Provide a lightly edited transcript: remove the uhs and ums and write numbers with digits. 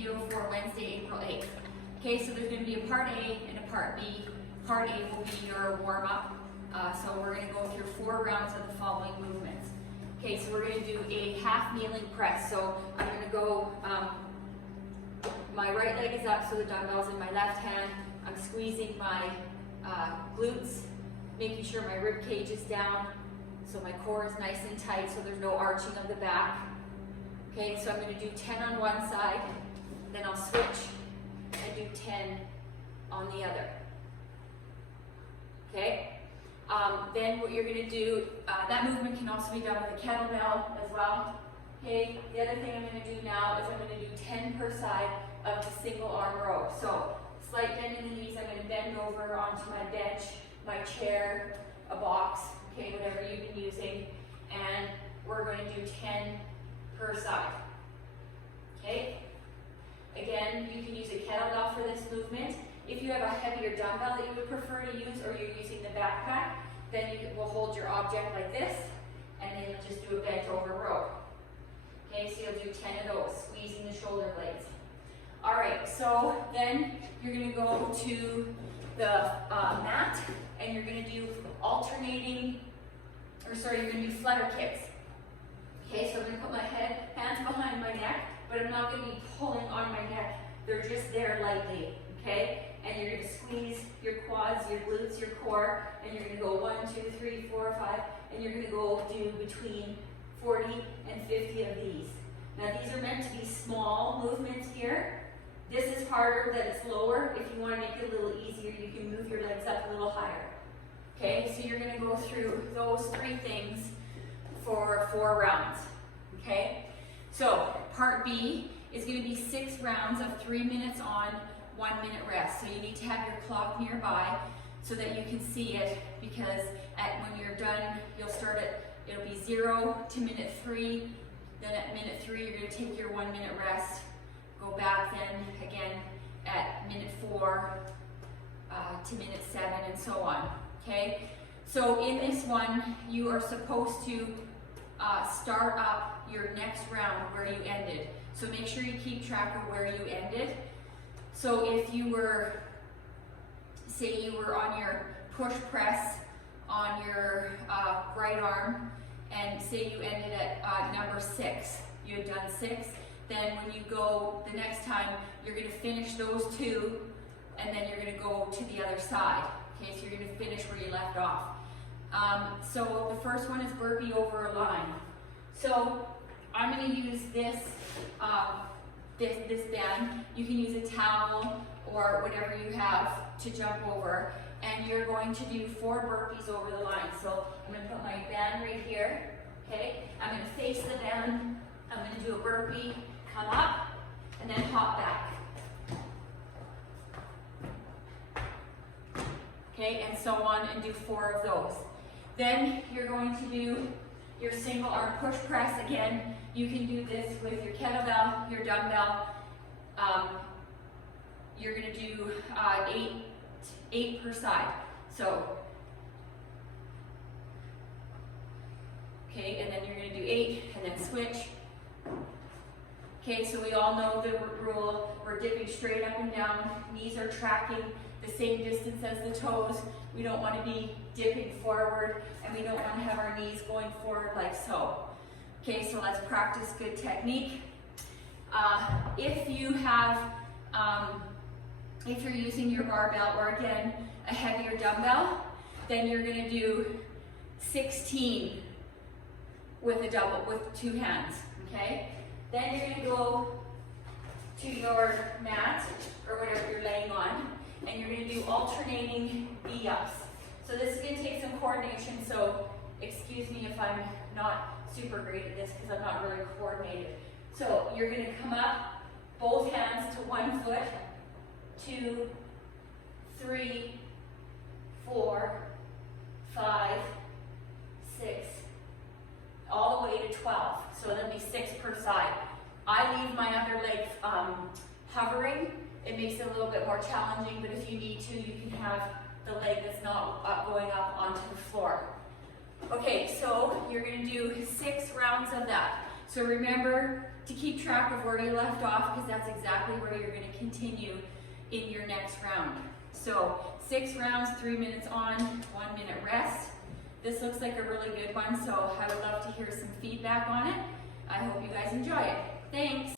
video for Wednesday, April 8th. Okay, so there's going to be a part A and a part B. Part A will be your warm-up. So we're going to go through 4 rounds of the following movements. Okay, so we're going to do a half kneeling press. So I'm going to go, my right leg is up, so the dumbbell's in my left hand. I'm squeezing my glutes, making sure my rib cage is down, so my core is nice and tight, so there's no arching of the back. Okay, so I'm going to do 10 on one side, then I'll switch and do 10 on the other. Okay, then what you're going to do, that movement can also be done with a kettlebell as well. Okay, the other thing I'm going to do now is I'm going to do 10 per side of the single arm row. So slight bend in the knees, I'm going to bend over onto my bench, my chair, a box, okay, whatever you've been using, and we're going to do 10 per side. Okay? Again, you can use a kettlebell for this movement. If you have a heavier dumbbell that you would prefer to use, or you're using the backpack, then you will hold your object like this, and then you'll just do a bent over row. Okay, so you'll do 10 of those, squeezing the shoulder blades. All right, so then you're going to go to the mat, and you're going to do alternating, you're going to do flutter kicks. Okay, so I'm going to put my hands behind my neck, but I'm not going to be pulling on my neck. They're just there lightly, okay? And you're going to squeeze your quads, your glutes, your core, and you're going to go 1, 2, 3, 4, 5, and you're going to go do between 40 and 50 of these. Now these are meant to be small movements here. This is harder, that it's lower. If you want to make it a little easier, you can move your legs up a little higher. Okay, so you're going to go through those 3 things for 4 rounds. Okay, so part B is going to be 6 rounds of 3 minutes on, 1 minute rest. So you need to have your clock nearby so that you can see it, because when you're done, you'll start at, it'll be 0 to minute 3. Then at minute 3, you're going to take your 1 minute rest. Go back then again at minute 4 to minute 7, and so on. Okay, so in this one, you are supposed to start up your next round where you ended. So make sure you keep track of where you ended. So if you were, say you were on your push press on your right arm, and say you ended at number 6, you had done 6, then when you go the next time, you're going to finish those 2, and then you're going to go to the other side. Okay, so you're going to finish where you left off. So the first one is burpee over a line. So I'm going to use this, this band. You can use a towel or whatever you have to jump over, and you're going to do 4 burpees over the line. So I'm going to put my band right here. Okay, I'm going to face the band. I'm going to do a burpee, come up, and then hop back. Okay, and so on, and do 4 of those. Then you're going to do your single arm push press. Again, you can do this with your kettlebell, your dumbbell. You're going to do 8 per side. So, okay, and then you're going to do 8, and then switch. Okay, so we all know the rule. We're dipping straight up and down. Knees are tracking the same distance as the toes. We don't want to be dipping forward, and we don't want to have our knees going forward like so. Okay, so let's practice good technique. If you have, if you're using your barbell, or again, a heavier dumbbell, then you're going to do 16 with a double, with 2 hands, okay? Then you're going to go to your mat, or whatever you're laying on, and you're going to do alternating V-ups. So this is going to take some coordination, so excuse me if I'm not super great at this, because I'm not really coordinated. So you're going to come up, both hands to 1 foot, 2, 3, 4, 5, 6, all the way to 12. So there'll be 6 per side. I leave my other leg hovering. It makes it a little bit more challenging, but if you need to, you can have the leg that's not going up onto the floor. Okay, so you're going to do 6 rounds of that. So remember, to keep track of where you left off, because that's exactly where you're going to continue in your next round. So 6 rounds, 3 minutes on, 1 minute rest. This looks like a really good one, so I would love to hear some feedback on it. I hope you guys enjoy it. Thanks.